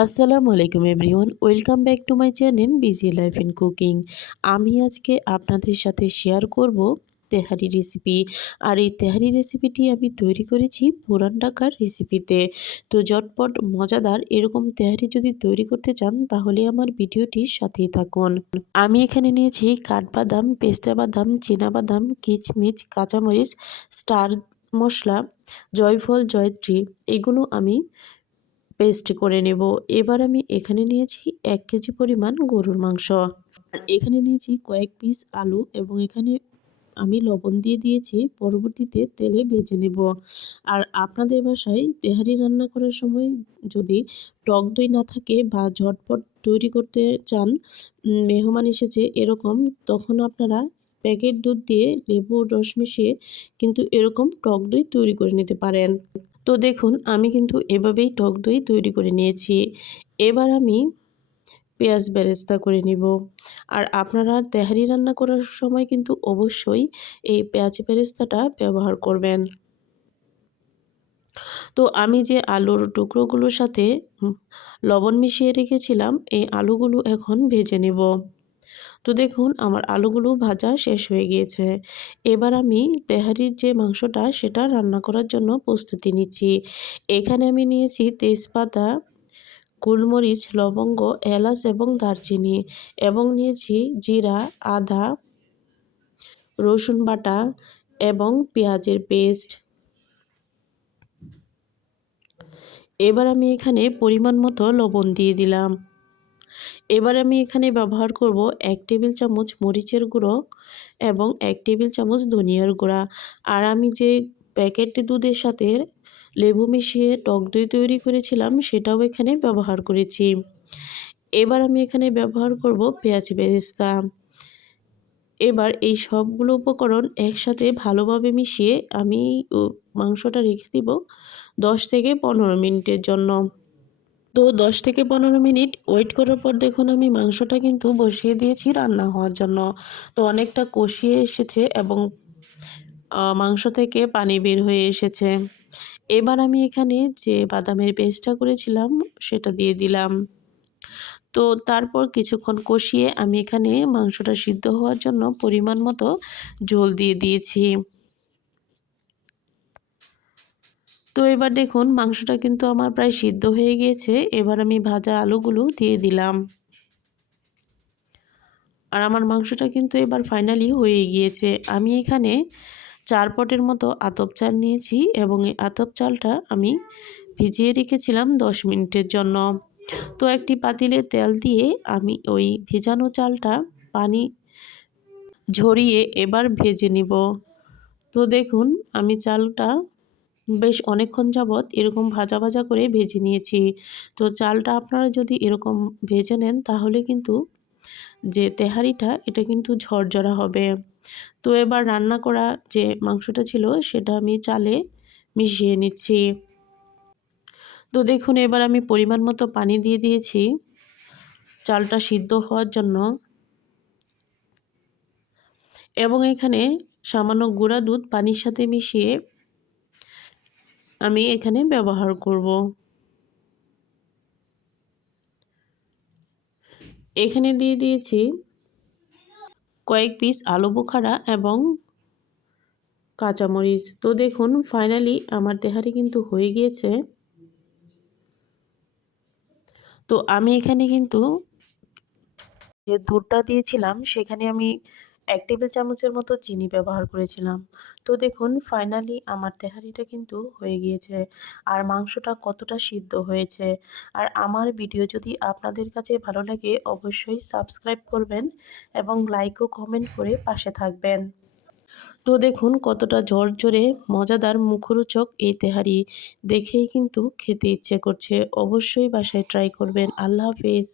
আসসালামু আলাইকুম everyone, welcome back to my channel busy life in cooking. আমি আজকে আপনাদের সাথে শেয়ার করব তেহারি রেসিপি। আর এই তেহারি রেসিপিটি আমি তৈরি করেছি পুরান ঢাকার রেসিপিতে। তো ঝটপট মজাদার এরকম তেহারি যদি তৈরি করতে চান, তাহলে আমার ভিডিওটির সাথেই থাকুন। আমি এখানে নিয়েছি কাঠবাদাম পেস্তা বাদাম বাদাম কিচমিচ, কাঁচামরিচ, স্টার মশলা, জয়ফল, জয়ত্রী। এগুলো আমি পেস্ট করে নেব। এবার আমি এখানে নিয়েছি এক কেজি পরিমাণ গরুর মাংস। আর এখানে নিয়েছি কয়েক পিস আলু এবং এখানে আমি লবণ দিয়ে দিয়েছি, পরবর্তীতে তেলে ভেজে নেব। আর আপনাদের বাসায় তেহারি রান্না করার সময় যদি টক দই না থাকে বা ঝটপট তৈরি করতে চান মেহমান এসেছে এরকম, তখন আপনারা প্যাকেট দুধ দিয়ে লেবুর রস মিশিয়ে কিন্তু এরকম টক দই তৈরি করে নিতে পারেন। তো দেখুন, আমি কিন্তু এভাবেই টক দই তৈরি করে নিয়েছি। এবার আমি পেঁয়াজ বেরেস্তা করে নিব। আর আপনারা তেহারি রান্না করার সময় কিন্তু অবশ্যই এই পেঁয়াজ বেরেস্তাটা ব্যবহার করবেন। তো আমি যে আলুর টুকরোগুলোর সাথে লবণ মিশিয়ে রেখেছিলাম, এই আলুগুলো এখন ভেজে নেব। তো দেখুন, আমার আলুগুলো ভাজা শেষ হয়ে গিয়েছে। এবার আমি তেহারির যে মাংসটা, সেটা রান্না করার জন্য প্রস্তুতি নিচ্ছি। এখানে আমি নিয়েছি তেজপাতা, গোলমরিচ, লবঙ্গ, এলাচ এবং দারচিনি এবং নিয়েছি জিরা, আদা, রসুন বাটা এবং পেঁয়াজের পেস্ট। এবার আমি এখানে পরিমাণ মতো লবণ দিয়ে দিলাম। এবার আমি এখানে ব্যবহার করব এক টেবিল চামচ মরিচের গুঁড়ো এবং এক টেবিল চামচ ধনিয়ার গুঁড়া। আর আমি যে প্যাকেট দুধের সাথে লেবু মিশিয়ে টক দই তৈরি করেছিলাম, সেটাও এখানে ব্যবহার করেছি। এবার আমি এখানে ব্যবহার করব পেঁয়াজ বেরেস্তা। এবার এই সবগুলো উপকরণ একসাথে ভালোভাবে মিশিয়ে আমি মাংসটা রেখে দিব দশ থেকে পনেরো মিনিটের জন্য। তো দশ থেকে পনেরো মিনিট ওয়েট করার পর দেখুন আমি মাংসটা কিন্তু বসিয়ে দিয়েছি রান্না হওয়ার জন্য। তো অনেকটা কষিয়ে এসেছে এবং মাংস থেকে পানি বের হয়ে এসেছে। এবার আমি এখানে যে বাদামের পেস্টটা করেছিলাম সেটা দিয়ে দিলাম। তো তারপর কিছুক্ষণ কষিয়ে আমি এখানে মাংসটা সিদ্ধ হওয়ার জন্য পরিমাণ মতো ঝোল দিয়ে দিয়েছি। তো এবার দেখুন, মাংসটা কিন্তু আমার প্রায় সিদ্ধ হয়ে গিয়েছে। এবার আমি ভাজা আলুগুলো দিয়ে দিলাম। আর আমার মাংসটা কিন্তু এবার ফাইনালি হয়ে গিয়েছে। আমি এখানে চার পটের মতো আতপ চাল নিয়েছি এবং এই আতপ চালটা আমি ভিজিয়ে রেখেছিলাম দশ মিনিটের জন্য। তো একটি পাতিলে তেল দিয়ে আমি ওই ভেজানো চালটা পানি ঝরিয়ে এবার ভেজে নিব। তো দেখুন, আমি চালটা বেশ অনেকক্ষণ যাবৎ এরকম ভাজা ভাজা করে ভেজে নিয়েছি। তো চালটা আপনারা যদি এরকম ভেজে নেন তাহলে কিন্তু যে তেহারিটা, এটা কিন্তু ঝরঝরা হবে। তো এবার রান্না করা যে মাংসটা ছিল সেটা আমি চালে মিশিয়ে নিচ্ছি। তো দেখুন, এবার আমি পরিমাণ মতো পানি দিয়ে দিয়েছি। চালটা সিদ্ধ হওয়ার জন্য। এবং এখানে সামান্য গুঁড়া দুধ পানির সাথে মিশিয়ে আমি এখানে ব্যবহার করব। এখানে দিয়ে দিয়েছি কয়েক পিস আলু বোখারা এবং কাঁচামরিচ। তো দেখুন ফাইনালি আমার তেহারি কিন্তু হয়ে গিয়েছে। তো আমি এখানে কিন্তু যে দুধটা দিয়েছিলাম, সেখানে আমি এক টেবিল চামচের মতো চিনি ব্যবহার করেছিলাম। তো দেখুন ফাইনালি আমার তেহারিটা কিন্তু হয়ে গিয়েছে। আর মাংসটা কতটা সিদ্ধ হয়েছে। আর আমার ভিডিও যদি আপনাদের কাছে ভালো লাগে, অবশ্যই সাবস্ক্রাইব করবেন এবং লাইক ও কমেন্ট করে পাশে থাকবেন। তো দেখুন, কতটা জোরে মজাদার মুখরোচক এই তেহারি। দেখেই কিন্তু খেতে ইচ্ছে করছে। অবশ্যই বাসায় ট্রাই করবেন। আল্লাহ হাফেজ।